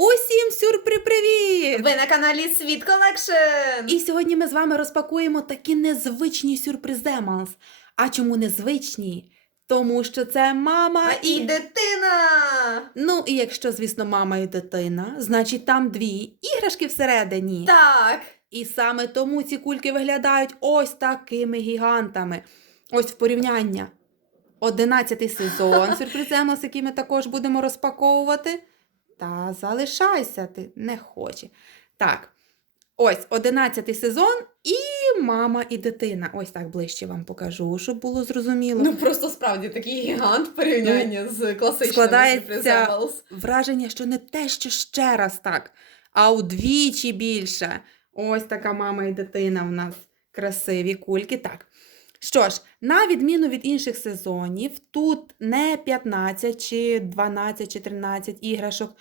Усім сюрпри-привіт! Ви на каналі Світ Колекшн! І сьогодні ми з вами розпакуємо такі незвичні сюрприземалс. А чому незвичні? Тому що це мама і і... дитина! Ну, і якщо, звісно, мама і дитина, значить там дві іграшки всередині. Так! І саме тому ці кульки виглядають ось такими гігантами. Ось в порівняння. Одинадцятий сезон сюрприземалс, який ми також будемо розпаковувати. Та залишайся, ти не хоче. Так, ось одинадцятий сезон і мама і дитина. Ось так ближче вам покажу, щоб було зрозуміло. Ну просто справді такий гігант в порівнянні з класичними складається- Враження, що не те, що ще раз так, а удвічі більше. Ось така мама і дитина у нас красиві кульки. Так. Що ж, на відміну від інших сезонів, тут не 15 чи 12 чи 13 іграшок,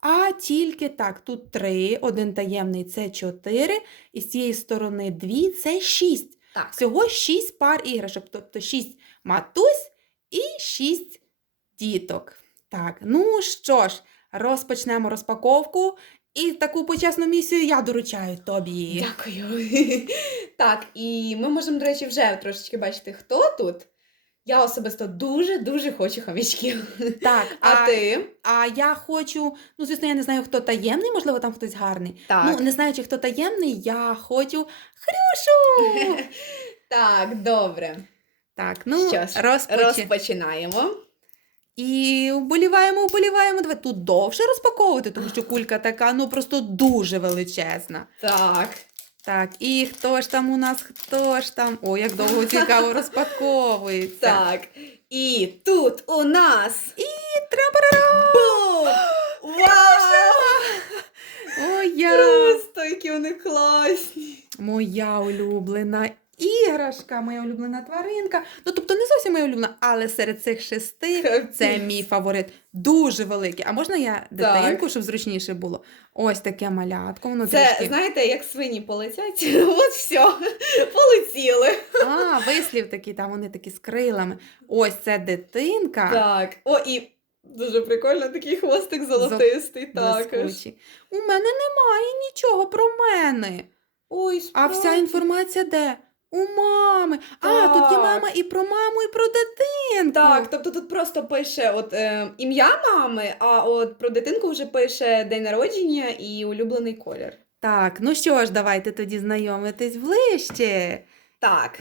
а тільки так, тут 3, один таємний це 4, і з цієї сторони 2 це 6. Так. Всього 6 пар іграшок, тобто 6 матусь і 6 діток. Так, ну що ж, розпочнемо розпаковку. І таку почесну місію я доручаю тобі. Дякую. так, і ми можемо, до речі, вже трошечки бачити, хто тут. Я особисто дуже-дуже хочу хомячків. Так, А, ти? А я хочу, ну, звісно, я не знаю, хто таємний, можливо, там хтось гарний. Так. Ну, не знаючи, хто таємний, я хочу Хрюшу. Так, добре. так, ну, Що ж, розпочи... Розпочинаємо. І вболіваємо, вболіваємо. Давай тут довше розпаковувати, тому що кулька така, ну просто дуже величезна. Так. Так, і хто ж там у нас, хто ж там? О, як довго цікаво розпаковується. Так. І тут у нас. І! Бум! Вау! Моя, Просто які вони класні. моя улюблена іграшка, моя улюблена тваринка. Ну, тобто не зовсім моя улюблена, але серед цих шести це мій фаворит. Дуже великий. А можна я дитинку, щоб зручніше було? Ось таке малятко, воно Це, трішки. знаєте, як свині полетять, от все, полетіли. А, вислів такий, там вони такі з крилами. Ось це дитинка. Так. О, і дуже прикольно такий хвостик золотистий також. У мене немає нічого про мене. Ой, А вся інформація де? У мами. А, тут є Так. мама і про маму, і про дитинку. Так, тобто тут просто пише от, е, ім'я мами, а от про дитинку вже пише день народження і улюблений колір. Так, ну що ж, давайте тоді знайомитись ближче. Так.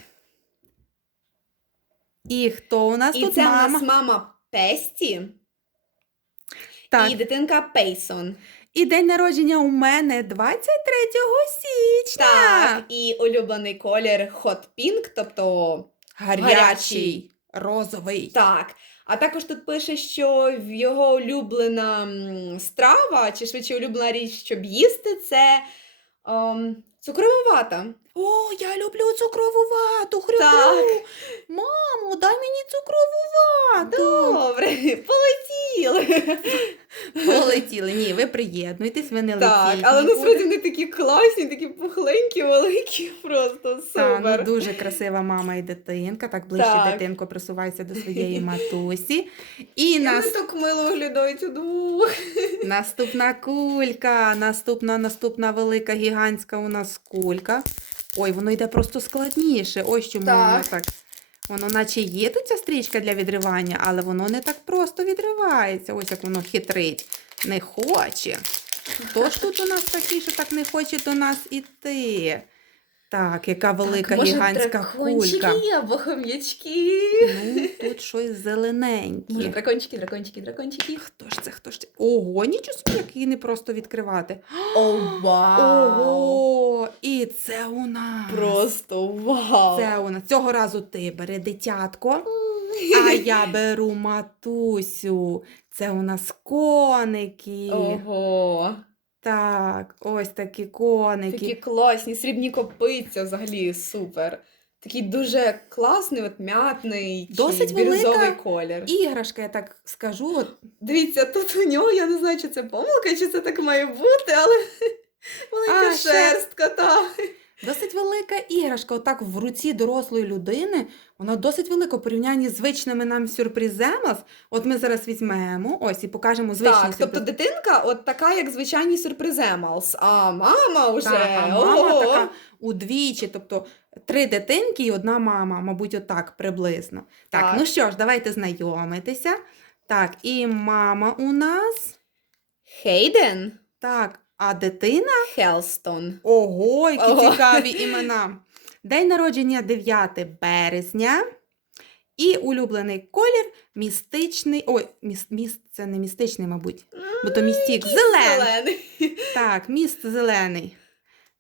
І хто у нас І тут це мама? у нас мама Песті Так, і і... дитинка Пейсон. День народження у мене 23 січня. Так, і улюблений колір Hot Pink, тобто Гарячий, Гарячий. розовий. Так. А також тут пише, що його улюблена страва, чи швидше улюблена річ, щоб їсти, це ем, цукрова вата. О, я люблю цукрову вату, хрюблю. Мамо, дай мені цукрову вату. Добре, полетіли. Полетіли. Ні, ви приєднуйтесь, ви не Так, але насправді вони такі класні, такі пухленькі, великі, просто Та, ну, дуже красива мама і дитинка. Так ближче Так. дитинко присувайся до своєї матусі. І нас... так мило виглядають удвох. наступна кулька. Наступна, наступна велика гігантська у нас кулька. Ой, воно йде просто складніше. Ось чому Так. воно так. Воно наче є тут ця стрічка для відривання, але воно не так просто відривається. Ось як воно хитрить. Не хоче. Хто ж тут у нас такий, що так не хоче до нас іти? Так, яка велика Так, може, гігантська дракончики або хом'ячки. Ну, тут щось зелененьке. Може, дракончики, дракончики, дракончики. Хто ж це? Хто ж це? Ого, нічого собі, як її не просто відкривати. О, вау! Ого! І це у нас. Просто вау! Це у нас. Цього разу ти бери дитятко, а я беру матусю. Це у нас коники. Ого! Так, ось такі коники. Такі класні, срібні копиця взагалі супер. Такий дуже класний, от м'ятний, Досить бірюзовий велика колір. Іграшка, я так скажу. От, Дивіться, тут у нього, я не знаю, чи це помилка, чи це так має бути, але маленька шерстка, так. Досить велика іграшка, отак в руці дорослої людини. Вона досить велика у порівнянні з звичними нам сюрприземас. От ми зараз візьмемо ось і покажемо звичні Так, тобто дитинка от така, як звичайні сюрприземалс, а мама вже. Так, а мама така удвічі, тобто три дитинки і одна мама, мабуть, отак приблизно. Так, Так. ну що ж, давайте знайомитися. Так, і мама у нас. Хейден Так, а дитина? Хелстон. Ого, які Ого. цікаві імена. День народження 9 березня. І улюблений колір містичний. Ой, міс, міст, це не містичний, мабуть, бо то містік. Зелений. Зелений. Так, міст зелений.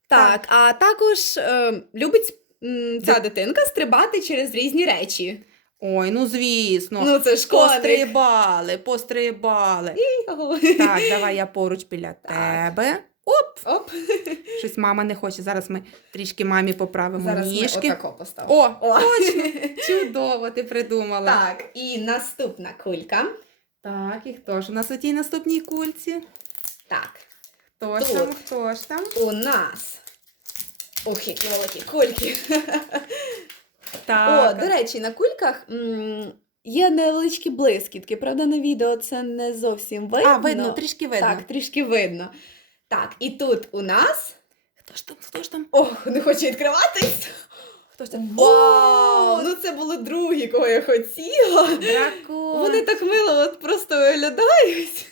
Так, а також е, любить м, ця Ди- дитинка стрибати через різні речі. Ой, ну звісно. Ну, це ж коник. Пострибали, пострибали. Ого. Так, давай я поруч біля тебе. Оп! Оп. Щось мама не хоче. Зараз ми трішки мамі поправимо Зараз ніжки. ми отако поставимо. О, О. точно! Чудово, ти придумала. Так, і наступна кулька. Так, і хто ж у нас у тій наступній кульці? Так, Хто ж Тут. там, хто ж там? у нас. Ох, які великі кульки. Так. О, до речі, на кульках м, є невеличкі блискітки. Правда, на відео це не зовсім видно. а, видно, трішки видно. Так, трішки видно. Так, і тут у нас. Хто ж там, хто ж там? Ох, не хочу відкриватись. Хто ж там? Вау! О, Ну це були другі, кого я хотіла. дракон. Вони так мило от просто виглядають.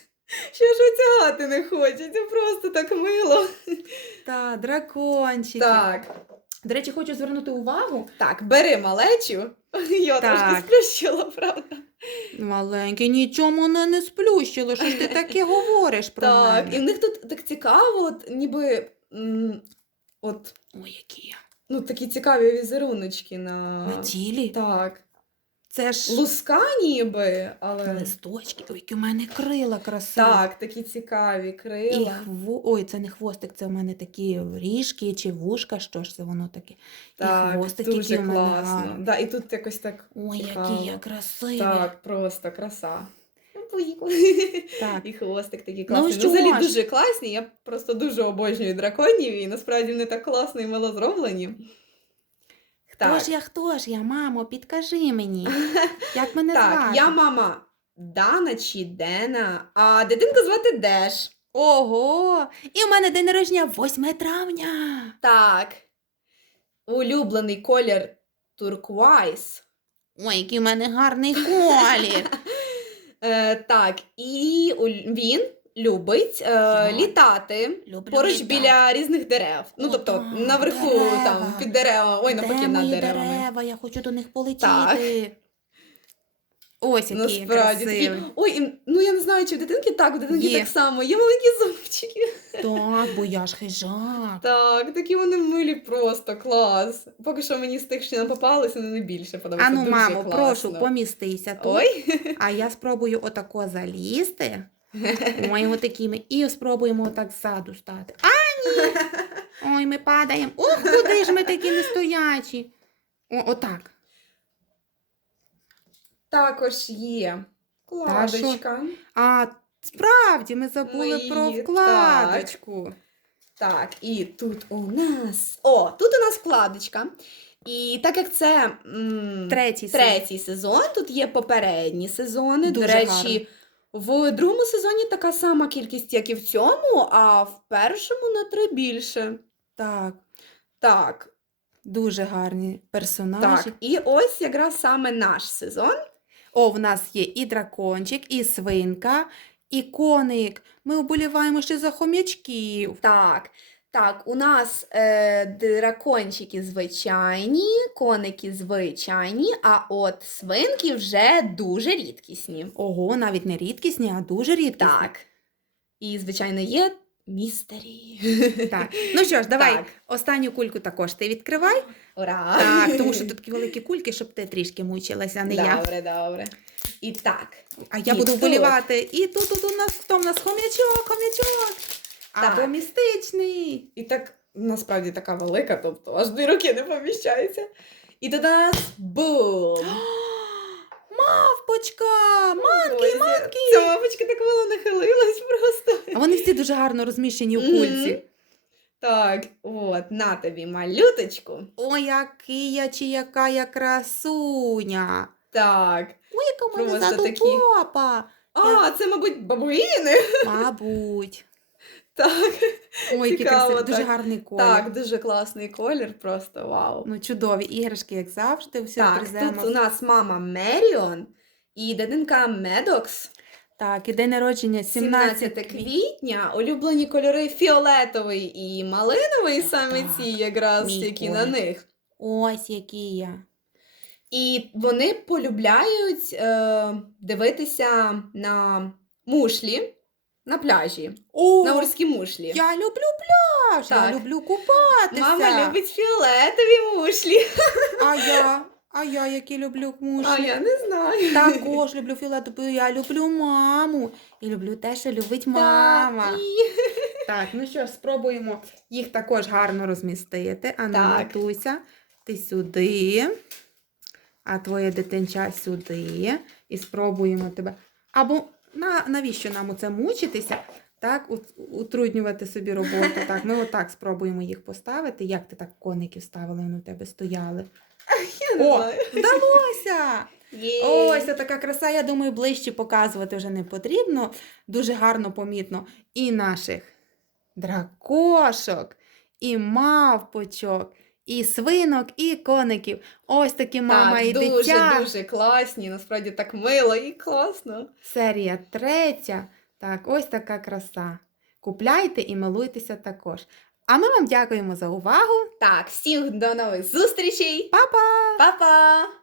Що ж отягати не хочуть, це просто так мило. Та, дракончики. Так, До речі, хочу звернути увагу. так, бери малечу. Я Так. трошки сплющила, правда. Маленький, нічого мене не сплющило. Що ж ти таке говориш про Так, і в них тут так цікаво, от ніби от, Ой, які я. ну, такі цікаві візеруночки на. На тілі. Так. Це ж Луска ніби, але. листочки. Ой, які у мене крила красиві. Так, такі цікаві І крила. хво... Ой, це не хвостик, це у мене такі ріжки чи вушка, що ж це воно таке. Так, хвостик, дуже який у мене Да, і тут якось так. Ой, цікаво. який я красивий. Так, просто краса. Так. І хвостик такий Ну, класний. Ну, що взагалі дуже класні. Я просто дуже обожнюю драконів, і насправді вони так класно і мило зроблені. Хто ж я, хто ж я, мамо, підкажи мені. Як мене так звати? я мама Дана чи Дена, а дитинку звати Деш. Ого! І у мене день народження 8 травня. Так. Улюблений колір турквайз. Ой, який у мене гарний колір. Е, так, і він любить е, Я літати Люблю поруч літати. біля різних дерев. Ну, О, тобто, так, наверху, дерева. там, під деревами, ой, навпаки, Де над мої деревами. дерева? Я хочу до них полетіти. Так. Ось який Насправді такі. Ой, і, ну я не знаю, чи в дитинки так, в дитинки Є. так само. Є маленькі зубчики. Так, бо я ж хижак. Так, такі вони милі просто, клас. Поки що мені з тих, що нам попалися, вони найбільше подобаються. Ану, Дуже мамо, класно. прошу, помістися тут. Ой. А я спробую отако залізти. Ой, отакими. І спробуємо отак ззаду стати. А, ні! Ой, ми падаємо. Ох, куди ж ми такі нестоячі? О, отак. Також є вкладочка. А справді ми забули Ми про вкладочку. Так, і тут у нас. О, тут у нас вкладочка. І так як це м, Третій сезон. сезон, тут є попередні сезони. Дуже До речі, гарно. В другому сезоні така сама кількість, як і в цьому, а в першому на три більше. Так, Так, дуже гарні персонажі. так. І ось якраз саме наш сезон. О, в нас є і дракончик, і свинка, і коник. Ми вболіваємо ще за хом'ячків. Так, так, у нас е, дракончики звичайні, коники звичайні, а от свинки вже дуже рідкісні. Ого, навіть не рідкісні, а дуже рідкісні. Так. І, звичайно, є містері. Так. Ну що ж, давай Так. останню кульку також ти відкривай. Ура! Так, тому що тут такі великі кульки, щоб ти трішки мучилася, а не я. Добре, добре. І так. А я І буду тут. вболівати. І тут, тут у нас хто в нас хом'ячок, хом'ячок. Так. Містичний. І так насправді така велика, тобто аж дві руки не поміщаються. І у нас бум! Мавпочка! Манки, манки! Ця мавпочка так мило нахилилась просто. А вони всі дуже гарно розміщені у кульці. Так, от, на тобі малюточку. Ой, який я чи яка я красуня. Так. Ой, яка в мене Просто ззаду такі. попа. А, це, мабуть, бабуїни. Мабуть. Так, Ой, який Цікаво, красивий, дуже так. гарний колір. так, дуже класний колір, просто вау. Ну, чудові іграшки, як завжди, у Так, сюрприземах. тут у нас мама Меріон і дитинка Медокс. Так, і день народження 17, 17 квітня, улюблені кольори фіолетовий і малиновий, саме Так, ці якраз, мій які на колір. них. Ось який я. І вони полюбляють е, дивитися на мушлі на пляжі, О, на морські мушлі. я люблю пляж, Так. я люблю купатися. Мама любить фіолетові мушлі. А я, а я які люблю мушлі. А я не знаю. Також люблю фіолетову, я люблю маму. І люблю те, що любить мама. Так, і- Так, ну що ж, спробуємо їх також гарно розмістити. А ну, Так. Матуся, ти сюди, а твоє дитинча сюди. І спробуємо тебе. Або на, навіщо нам оце мучитися? Так, утруднювати собі роботу. Так, ми отак спробуємо їх поставити. Як ти так коників ставили, вони у тебе стояли? Я не О, знаю. вдалося! Ось така краса, я думаю, ближче показувати вже не потрібно. Дуже гарно помітно і наших дракошок, і мавпочок, і свинок, і коників. Ось такі мама так, і дуже, дитя. дуже класні, насправді так мило і класно. Серія третя. Так, ось така краса. Купляйте і милуйтеся також. А ми вам дякуємо за увагу. Так, всім до нових зустрічей. Па-па! Па-па!